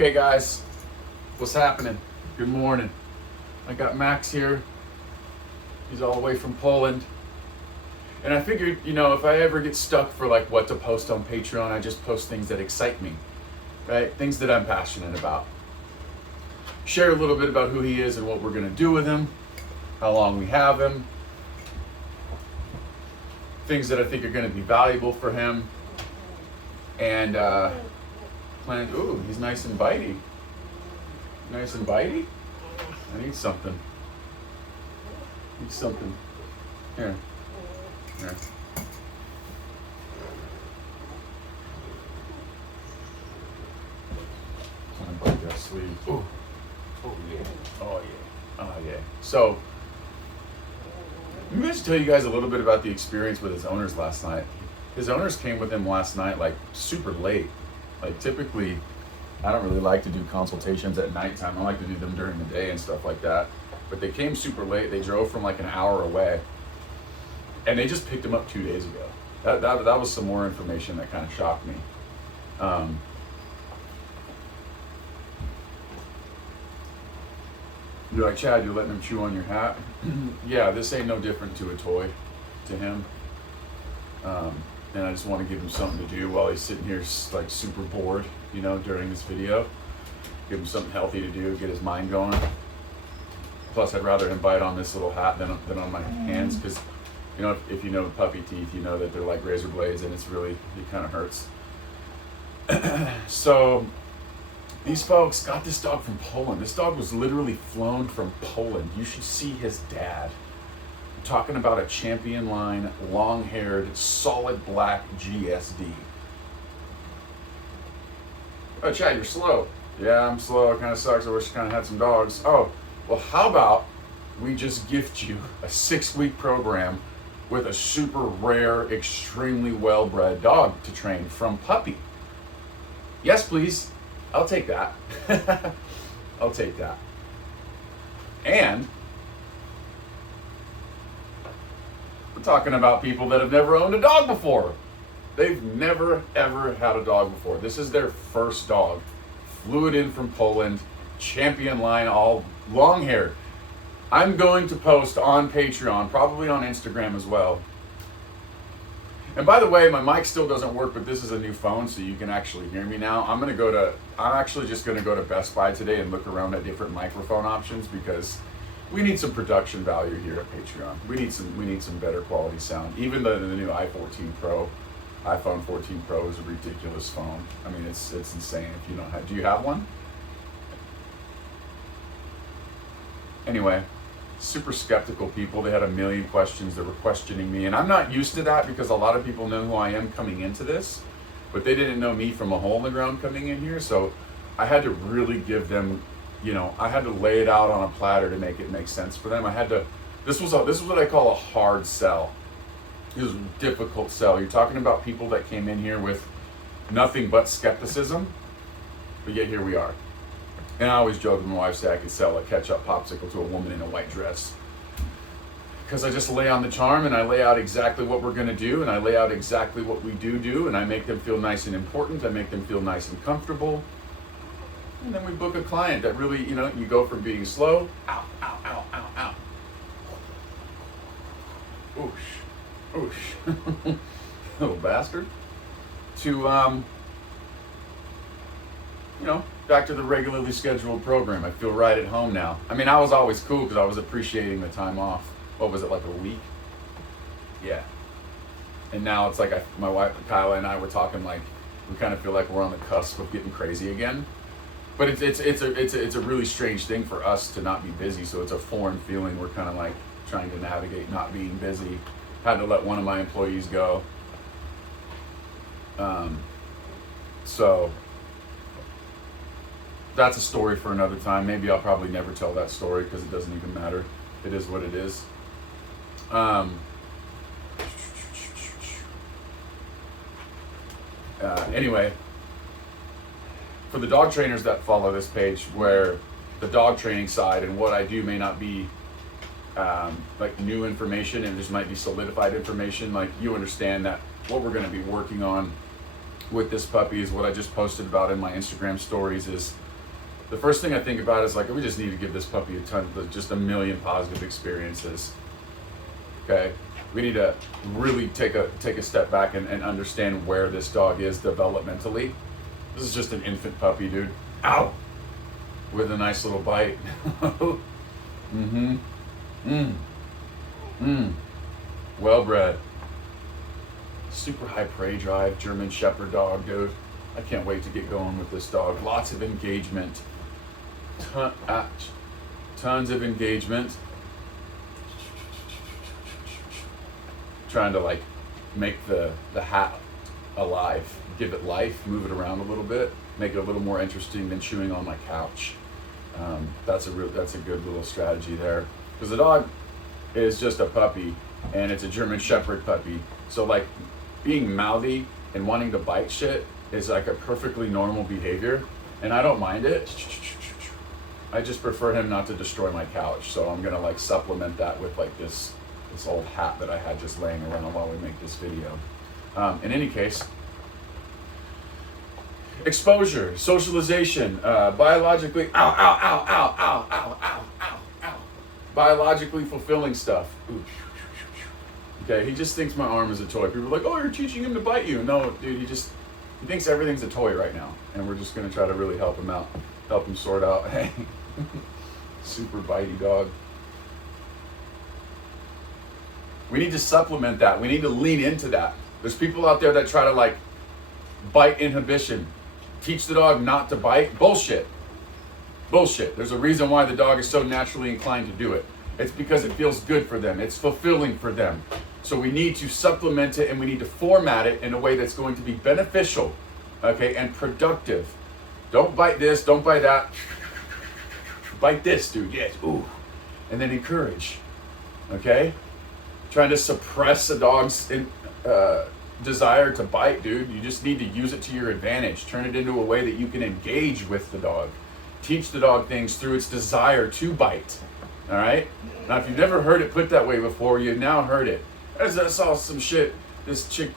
Okay guys, what's happening? Good morning. I got Max here. He's all the way from Poland. And I figured, if I ever get stuck for like what to post on Patreon, I just post things that excite me, right? Things that I'm passionate about. Share a little bit about who he is and what we're gonna do with him, how long we have him, things that I think are gonna be valuable for him, and ooh, he's nice and bitey. Nice and bitey? I need something. Need something. Here. Here. Unbutton that sleeve. Ooh. Oh yeah. Oh yeah. Oh yeah. So, let me just tell you guys a little bit about the experience with his owners last night. His owners came with him last night like super late. Like typically, I don't really like to do consultations at nighttime. I like to do them during the day and stuff like that. But they came super late. They drove from like an hour away. And they just picked him up 2 days ago. That was some more information that kind of shocked me. You're like, Chad, you're letting him chew on your hat? Yeah, this ain't no different to a toy to him. And I just want to give him something to do while he's sitting here like super bored, during this video. Give him something healthy to do, get his mind going. Plus, I'd rather him bite on this little hat than on my hands, because, if you know puppy teeth, you know that they're like razor blades, and it kind of hurts. So, these folks got this dog from Poland. This dog was literally flown from Poland. You should see his dad. I'm talking about a champion line, long-haired, solid black GSD. Oh, Chad, you're slow. Yeah, I'm slow. It kind of sucks. I wish I kind of had some dogs. Oh, well, how about we just gift you a 6-week program with a super rare, extremely well-bred dog to train from puppy? Yes, please. I'll take that. I'll take that. And we're talking about people that have never owned a dog before. They've never, ever had a dog before. This is their first dog. Flew it in from Poland, champion line, all long hair. I'm going to post on Patreon, probably on Instagram as well. And by the way, my mic still doesn't work, but this is a new phone, so you can actually hear me now. I'm actually just gonna go to Best Buy today and look around at different microphone options, because we need some production value here at Patreon. We need some better quality sound. Even the new iPhone 14 Pro is a ridiculous phone. I mean, it's insane. If you don't have, do you have one? Anyway, super skeptical people. They had a million questions. They were questioning me, and I'm not used to that, because a lot of people know who I am coming into this, but they didn't know me from a hole in the ground coming in here. So I had to really give them, I had to lay it out on a platter to make it make sense for them. This was what I call a hard sell. It was a difficult sell. You're talking about people that came in here with nothing but skepticism, but yet here we are. And I always joke with my wife, say I could sell a ketchup popsicle to a woman in a white dress. Because I just lay on the charm, and I lay out exactly what we're gonna do, and I lay out exactly what we do, and I make them feel nice and important, I make them feel nice and comfortable. And then we book a client that really, you go from being slow, ow, ow, ow, ow, ow. Oosh, oosh, little bastard. To, back to the regularly scheduled program. I feel right at home now. I mean, I was always cool because I was appreciating the time off. What was it, like a week? Yeah. And now it's like my wife, Kyla, and I were talking like we kind of feel like we're on the cusp of getting crazy again. But it's a really strange thing for us to not be busy. So it's a foreign feeling. We're kind of like trying to navigate not being busy. Had to let one of my employees go. So that's a story for another time. Maybe I'll probably never tell that story, because it doesn't even matter. It is what it is. Anyway, for the dog trainers that follow this page, where the dog training side and what I do may not be like new information, and this might be solidified information, like you understand that what we're going to be working on with this puppy is what I just posted about in my Instagram stories, is the first thing I think about is like, we just need to give this puppy just a million positive experiences. Okay, we need to really take a step back and understand where this dog is developmentally. This is just an infant puppy, dude. Ow! With a nice little bite. Mm-hmm. Well bred. Super high prey drive, German Shepherd dog, dude. I can't wait to get going with this dog. Lots of engagement. Tons of engagement. Trying to like make the hat alive, give it life, move it around a little bit, make it a little more interesting than chewing on my couch. That's a good little strategy there, because the dog is just a puppy, and it's a German Shepherd puppy. So like being mouthy and wanting to bite shit is like a perfectly normal behavior, and I don't mind it. I just prefer him not to destroy my couch, so I'm gonna like supplement that with like this old hat that I had just laying around while we make this video. In any case, exposure, socialization, biologically, biologically fulfilling stuff. Ooh. Okay, he just thinks my arm is a toy. People are like, oh, you're teaching him to bite you. No, dude, he thinks everything's a toy right now, and we're just gonna try to really help him out, help him sort out. Hey, super bitey dog. We need to supplement that. We need to lean into that. There's people out there that try to like bite inhibition, teach the dog not to bite. Bullshit. Bullshit. There's a reason why the dog is so naturally inclined to do it. It's because it feels good for them. It's fulfilling for them. So we need to supplement it, and we need to format it in a way that's going to be beneficial, okay, and productive. Don't bite this, don't bite that. Bite this, dude, yes, ooh. And then encourage, okay? Trying to suppress a dog's desire to bite, dude. You just need to use it to your advantage. Turn it into a way that you can engage with the dog. Teach the dog things through its desire to bite, all right? Now, if you've never heard it put that way before, you've now heard it. I saw some shit, this chick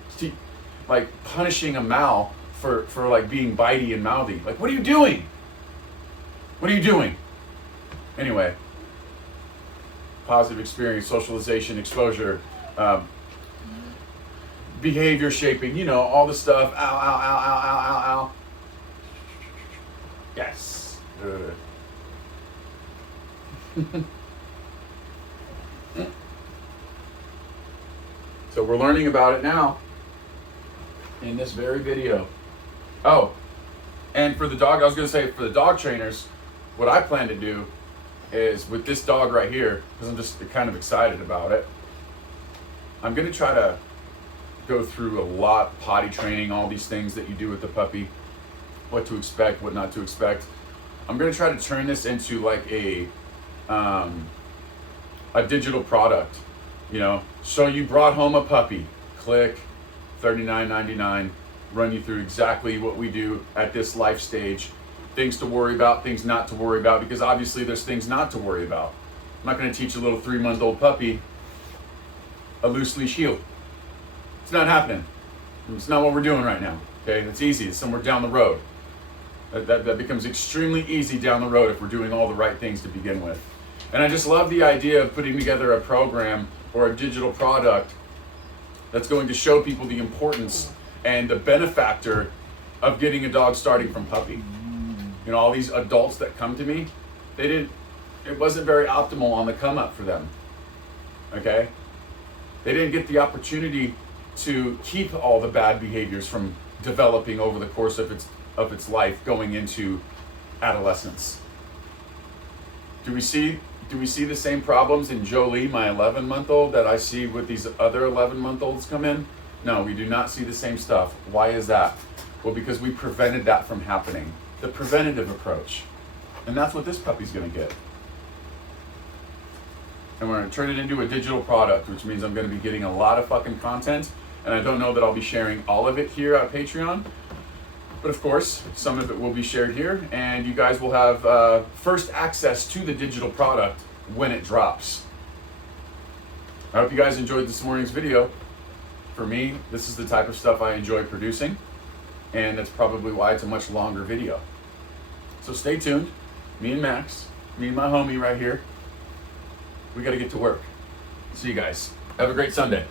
like punishing a Mal for like being bitey and mouthy. Like, what are you doing? What are you doing? Anyway, positive experience, socialization, exposure, behavior shaping, you know, all the stuff. Ow, ow, ow, ow, ow, ow, ow. Yes. So we're learning about it now in this very video. Oh, and for the dog, I was going to say, for the dog trainers, what I plan to do is with this dog right here, because I'm just kind of excited about it, I'm going to try to go through a lot, potty training, all these things that you do with the puppy, what to expect, what not to expect. I'm going to try to turn this into like a digital product. You know, so you brought home a puppy, click, $39.99, run you through exactly what we do at this life stage, things to worry about, things not to worry about, because obviously there's things not to worry about. I'm not going to teach a little 3-month-old puppy a loose leash heel. It's not happening. It's not what we're doing right now. Okay, it's easy. It's somewhere down the road. That becomes extremely easy down the road if we're doing all the right things to begin with. And I just love the idea of putting together a program or a digital product that's going to show people the importance and the benefactor of getting a dog starting from puppy. You know, all these adults that come to me, it wasn't very optimal on the come up for them. Okay? They didn't get the opportunity to keep all the bad behaviors from developing over the course of its life going into adolescence. Do we see the same problems in Jolie, my 11-month-old, that I see with these other 11-month-olds come in? No, we do not see the same stuff. Why is that? Well, because we prevented that from happening. The preventative approach. And that's what this puppy's gonna get. And we're gonna turn it into a digital product, which means I'm gonna be getting a lot of fucking content, and I don't know that I'll be sharing all of it here on Patreon. But of course, some of it will be shared here, and you guys will have first access to the digital product when it drops. I hope you guys enjoyed this morning's video. For me, this is the type of stuff I enjoy producing, and that's probably why it's a much longer video. So stay tuned. me and Max, me and my homie right here, we got to get to work. See you guys. Have a great Sunday.